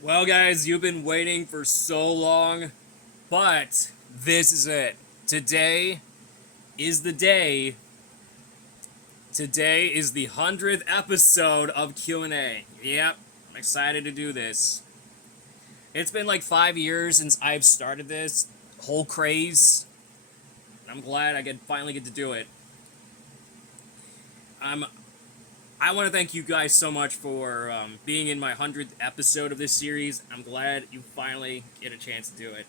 Well, guys, you've been waiting for so long, but this is it. Today is the day. Today is the 100th episode of Q&A. Yep, I'm excited to do this. It's been like 5 years since I've started this whole craze. I'm glad I finally get to do it. I'm I want to thank you guys so much for being in my 100th episode of this series. I'm glad you finally get a chance to do it.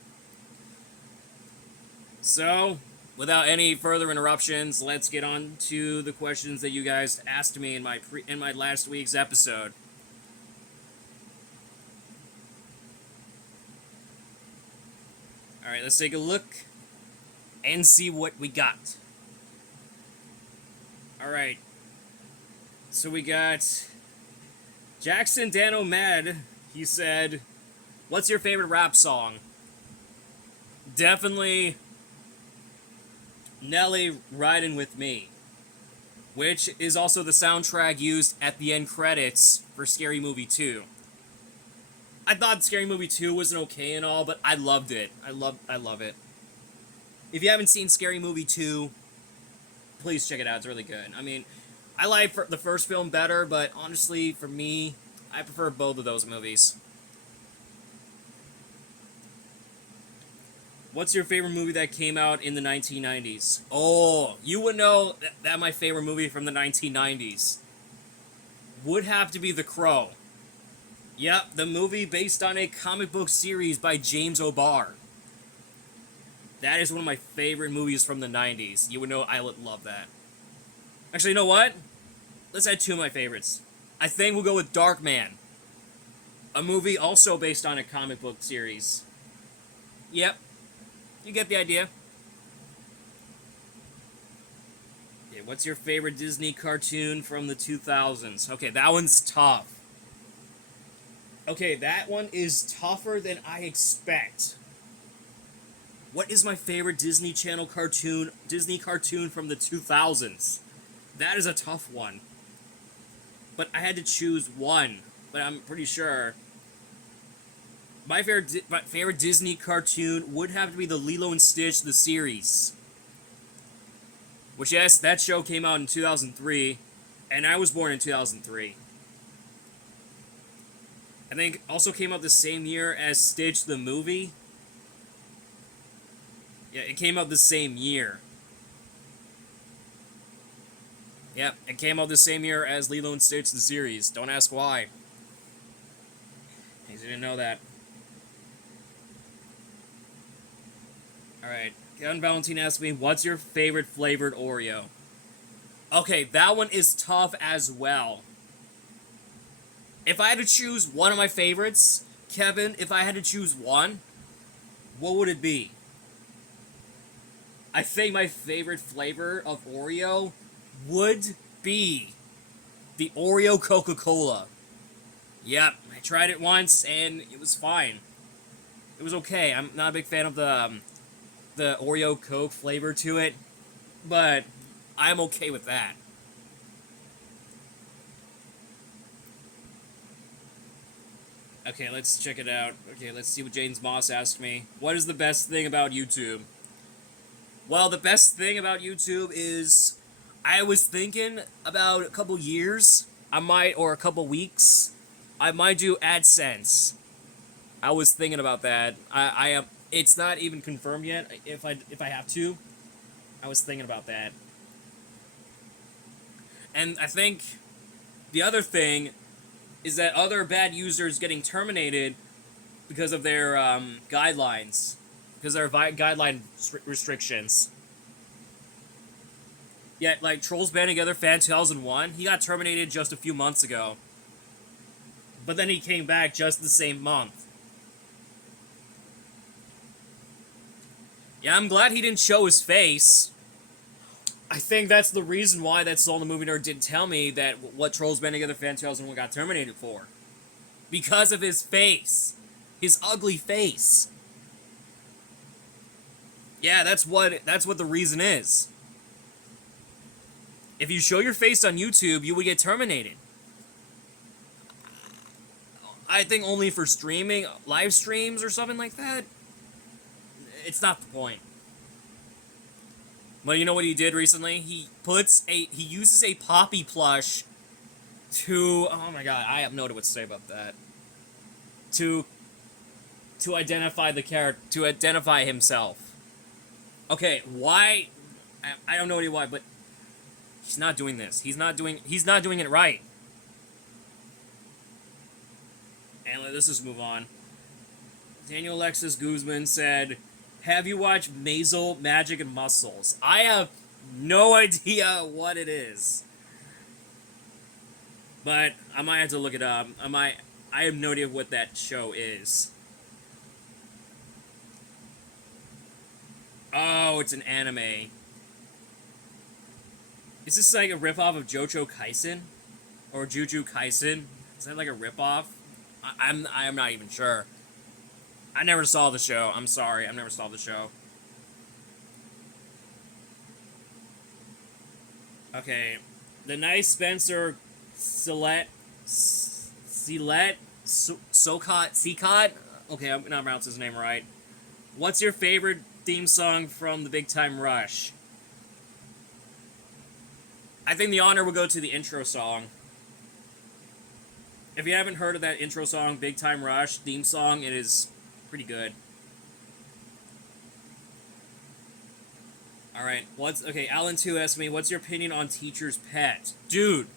So, without any further interruptions, let's get on to the questions that you guys asked me in my last week's episode. All right, let's take a look and see what we got. All right. So we got Jackson Dano Med. He said, "What's your favorite rap song?" Definitely Nelly Riding With Me, which is also the soundtrack used at the end credits for Scary Movie 2. I thought Scary Movie 2 wasn't okay and all, but I loved it. I love it. If you haven't seen Scary Movie 2, please check it out. It's really good. I mean, I like the first film better, but honestly, for me, I prefer both of those movies. What's your favorite movie that came out in the 1990s? Oh, you would know that my favorite movie from the 1990s would have to be The Crow. Yep, the movie based on a comic book series by James O'Barr. That is one of my favorite movies from the 90s. You would know I would love that. Actually, you know what? Let's add two of my favorites. I think we'll go with Darkman, a movie also based on a comic book series. Yep, you get the idea. Okay, what's your favorite Disney cartoon from the 2000s? Okay, that one's tough. Okay, that one is tougher than I expect. What is my favorite Disney Channel cartoon, Disney cartoon from the 2000s? That is a tough one. But I had to choose one, but I'm pretty sure my favorite Disney cartoon would have to be the Lilo and Stitch the series. Which, yes, that show came out in 2003, and I was born in 2003. I think also came out the same year as Stitch the movie. Yeah, it came out the same year. Yep, it came out the same year as Lilo and Stitch the series. Don't ask why. You didn't know that. Alright, Kevin Valentine asked me, what's your favorite flavored Oreo? Okay, that one is tough as well. If I had to choose one of my favorites, Kevin, if I had to choose one, what would it be? I think my favorite flavor of Oreo would be the Oreo Coca-Cola. Yep, I tried it once and it was fine. It was okay. I'm not a big fan of the Oreo Coke flavor to it, but I'm okay with that. Okay, let's check it out. Okay, let's see what James Moss asked me. What is the best thing about YouTube? Well, the best thing about YouTube is I was thinking about a couple years, or a couple weeks, I might do AdSense. I was thinking about that. I am. It's not even confirmed yet. If I have to, I was thinking about that. And I think the other thing is that other bad users getting terminated because of their guidelines, because of their guideline restrictions. Yeah, like Trolls Band Together Fan 2001, he got terminated just a few months ago. But then he came back just the same month. Yeah, I'm glad he didn't show his face. I think that's the reason why that Soul the Movie Nerd didn't tell me that what Trolls Band Together Fan 2001 got terminated for. Because of his face. His ugly face. Yeah, that's what the reason is. If you show your face on YouTube, you would get terminated. I think only for streaming, live streams or something like that. It's not the point. But you know what he did recently? He uses a Poppy plush to, oh my god, I have no idea what to say about that. To identify the character, to identify himself. Okay, why? I don't know why, but he's not doing this. He's not doing it right. And let's just move on. Daniel Alexis Guzman said, "Have you watched Maisel, Magic, and Muscles?" I have no idea what it is, but I might have to look it up. I have no idea what that show is. Oh, it's an anime. Is this like a ripoff of Jujutsu Kaisen? Or Jujutsu Kaisen? Is that like a ripoff? I'm not even sure. I never saw the show. I'm sorry. I never saw the show. Okay. The nice Spencer Silet Sokot? Okay, I'm not pronouncing his name right. What's your favorite theme song from the Big Time Rush? I think the honor will go to the intro song. If you haven't heard of that intro song, Big Time Rush theme song, it is pretty good. Alright, okay, Alan2 asked me, what's your opinion on Teacher's Pet? Dude,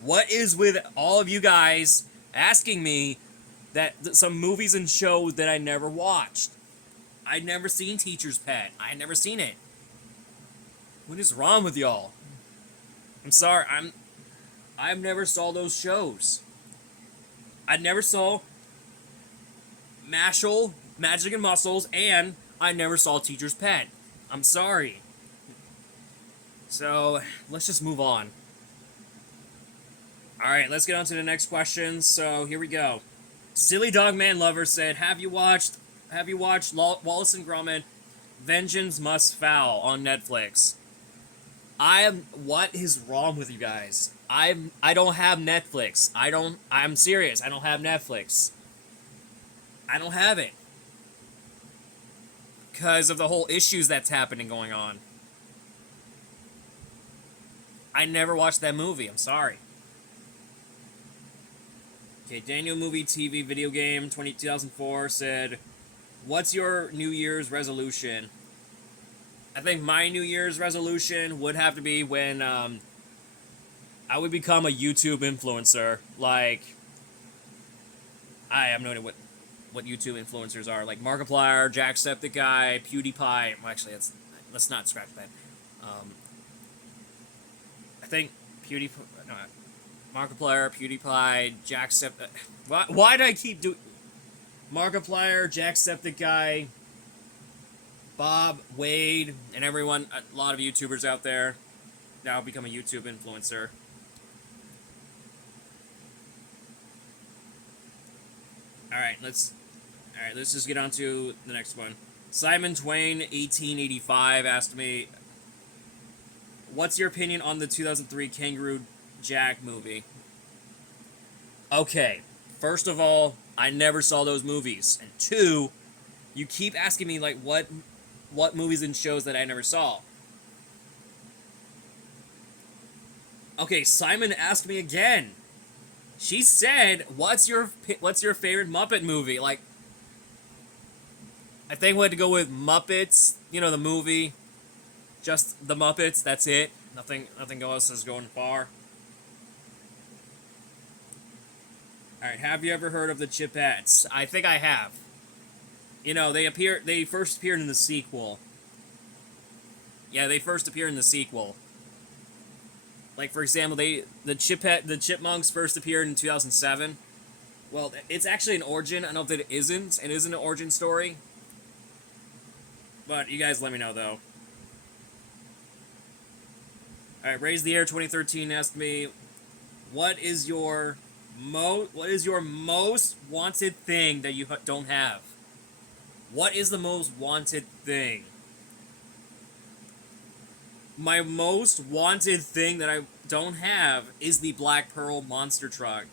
what is with all of you guys asking me that some movies and shows that I never watched? I'd never seen Teacher's Pet. I had never seen it. What is wrong with y'all? I'm sorry, I've never saw those shows. I never saw Mashal, Magic and Muscles, and I never saw Teacher's Pet. I'm sorry. So, let's just move on. Alright, let's get on to the next question. So, here we go. Silly Dog Man Lover said, Have you watched Wallace and Gromit, Vengeance Must Foul on Netflix? What is wrong with you guys? I don't have Netflix. I'm serious. I don't have Netflix. I don't have it. Because of the whole issues that's going on. I never watched that movie. I'm sorry. Okay, Daniel Movie TV Video Game 2004 said, what's your New Year's resolution? I think my New Year's resolution would have to be when I would become a YouTube influencer. Like, I have no idea what YouTube influencers are. Like Markiplier, Jacksepticeye, PewDiePie. Well, actually, let's not scratch that. I think PewDiePie... No, Markiplier, PewDiePie, Jacksepticeye... Why did I keep doing... Markiplier, Jacksepticeye, Bob, Wade, and everyone, a lot of YouTubers out there now become a YouTube influencer. Alright, let's just get on to the next one. Simon Twain, 1885, asked me, what's your opinion on the 2003 Kangaroo Jack movie? Okay, first of all, I never saw those movies. And two, you keep asking me, like, what movies and shows that I never saw. Okay, Simon asked me again. She said, what's your favorite Muppet movie? Like, I think we had to go with Muppets, you know, the movie. Just the Muppets, that's it. Nothing else is going far. Alright, have you ever heard of the Chipettes? I think I have. You know, they first appeared in the sequel. Yeah, they first appeared in the sequel. Like, for example, the Chipmunks first appeared in 2007. Well, it's actually an origin. I don't know if it isn't. It isn't an origin story. But you guys let me know, though. Alright, Raise the Air 2013 asked me, what is your most wanted thing that you don't have? What is the most wanted thing? My most wanted thing that I don't have is the Black Pearl monster truck.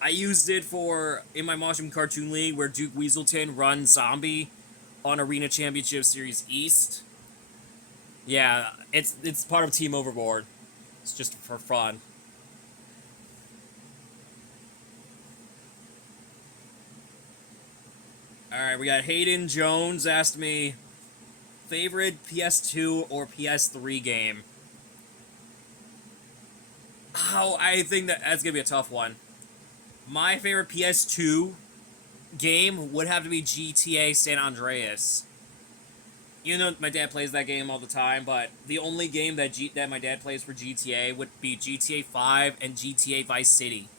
I used it for in my Moshum Cartoon League where Duke Weaselton runs Zombie on Arena Championship Series East. Yeah, it's part of Team Overboard. It's just for fun. All right, we got Hayden Jones asked me favorite PS2 or PS3 game. Oh, I think that's gonna be a tough one. My favorite PS2 game would have to be GTA San Andreas. You know, my dad plays that game all the time, but the only game that my dad plays for GTA would be GTA 5 and GTA Vice City.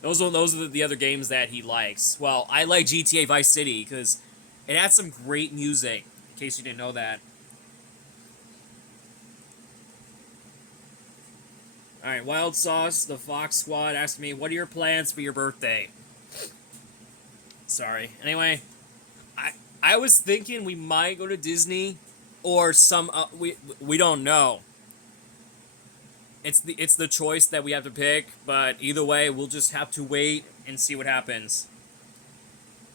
Those are the other games that he likes. Well, I like GTA Vice City because it has some great music. In case you didn't know that. All right, Wild Sauce, the Fox Squad asked me, "What are your plans for your birthday?" Sorry. Anyway, I was thinking we might go to Disney, or some we don't know. It's the choice that we have to pick, but either way, we'll just have to wait and see what happens.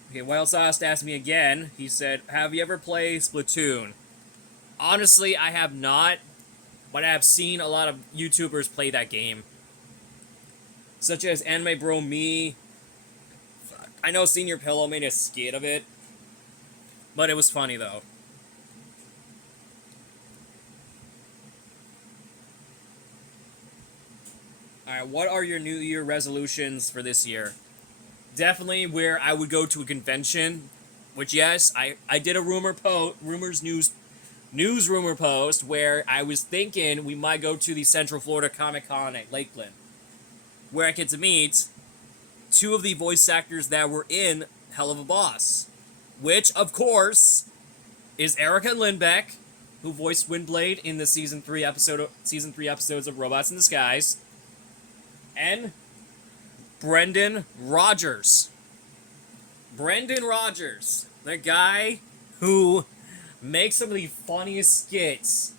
Okay, Wild Sauce asked me again. He said, "Have you ever played Splatoon?" Honestly, I have not, but I have seen a lot of YouTubers play that game, such as Anime Bro Me. I know Senior Pillow made a skit of it, but it was funny though. Alright, what are your New Year resolutions for this year? Definitely where I would go to a convention, which yes, I did a rumors news rumor post where I was thinking we might go to the Central Florida Comic Con at Lakeland, where I get to meet two of the voice actors that were in Hell of a Boss, which of course is Erica Lindbeck, who voiced Windblade in the season 3 episodes of Robots in Disguise, and Brendan Rogers. Brendan Rogers, the guy who makes some of the funniest skits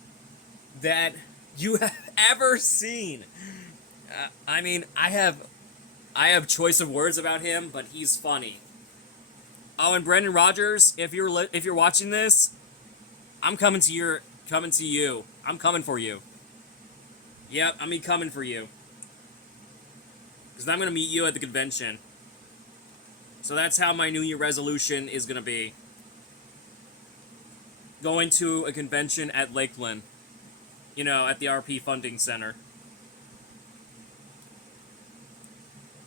that you have ever seen. I mean, I have choice of words about him, but he's funny. Oh, and Brendan Rogers, if you're watching this, I'm coming to you. I'm coming for you. Yep, I'm coming for you. Because I'm gonna meet you at the convention. So that's how my New Year resolution is gonna be. Going to a convention at Lakeland. You know, at the RP Funding Center.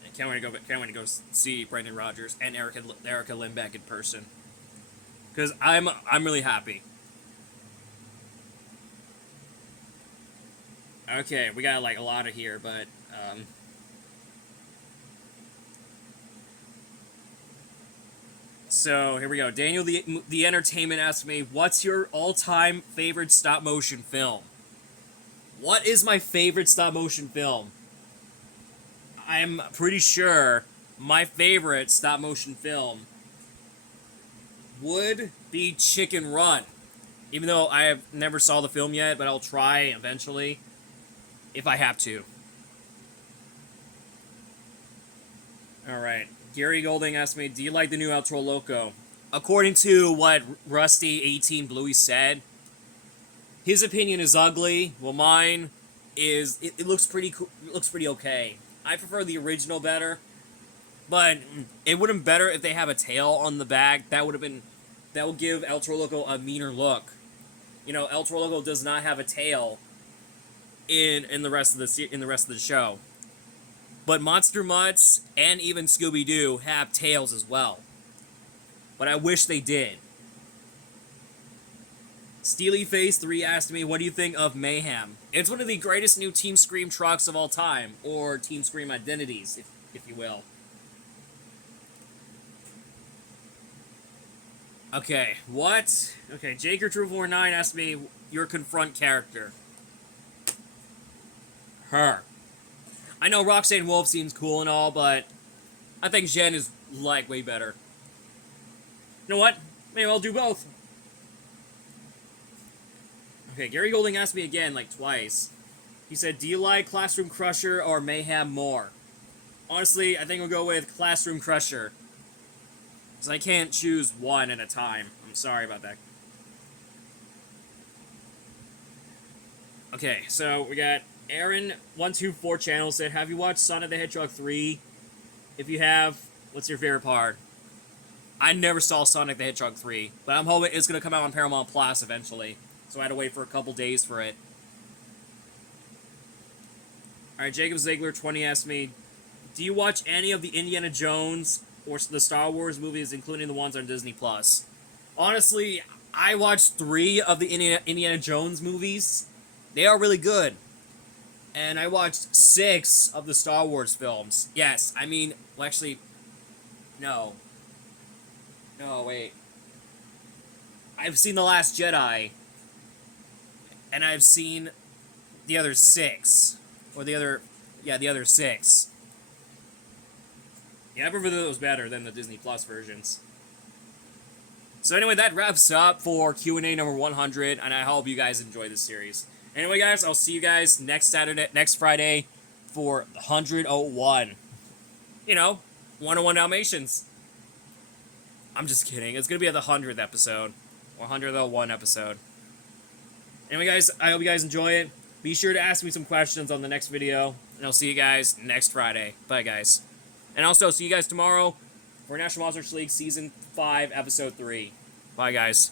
I can't wait to go see Brendan Rogers and Erica Lindbeck in person. Because I'm really happy. Okay, we got like a lot of here, but so here we go. Daniel the Entertainment asked me, "What's your all-time favorite stop motion film?" What is my favorite stop motion film? I'm pretty sure my favorite stop motion film would be Chicken Run. Even though I have never saw the film yet, but I'll try eventually if I have to. All right. Gary Golding asked me, "Do you like the new Outro Loco?" According to what Rusty 18 Bluey said, his opinion is ugly. Well, mine is it looks pretty cool. It looks pretty okay. I prefer the original better, but it would have been better if they have a tail on the back. That would give El Toro Loco a meaner look. You know, El Toro Loco does not have a tail in the rest of the show. But Monster Mutts and even Scooby Doo have tails as well. But I wish they did. Steely Face 3 asked me, "What do you think of Mayhem?" It's one of the greatest new Team Scream trucks of all time, or Team Scream identities, if you will. Okay, what? Okay, Jaker249 asked me, "Your Confront character." Her. I know Roxanne Wolf seems cool and all, but I think Jen is, like, way better. You know what? Maybe I'll do both. Okay, Gary Golding asked me again, like, twice. He said, "Do you like Classroom Crusher or Mayhem more?" Honestly, I think we'll go with Classroom Crusher. Because I can't choose one at a time. I'm sorry about that. Okay, so we got Aaron124 channel said, have you watched Sonic the Hedgehog 3? If you have, what's your favorite part? I never saw Sonic the Hedgehog 3, but I'm hoping it's going to come out on Paramount Plus eventually. So I had to wait for a couple days for it. Alright, Jacob Ziegler 20 asked me, do you watch any of the Indiana Jones or the Star Wars movies, including the ones on Disney Plus? Honestly, I watched 3 of the Indiana Jones movies. They are really good. And I watched 6 of the Star Wars films. Yes, I mean, well, actually, no. No, wait. I've seen The Last Jedi. And I've seen the other 6. Or the other 6. Yeah, I prefer those better than the Disney Plus versions. So anyway, that wraps up for Q&A number 100, and I hope you guys enjoy this series. Anyway, guys, I'll see you guys next Friday for 101. You know, 101 Dalmatians. I'm just kidding. It's going to be at the 100th episode. Or 101 episode. Anyway, guys, I hope you guys enjoy it. Be sure to ask me some questions on the next video, and I'll see you guys next Friday. Bye, guys. And also, see you guys tomorrow for National Monsters League Season 5, Episode 3. Bye, guys.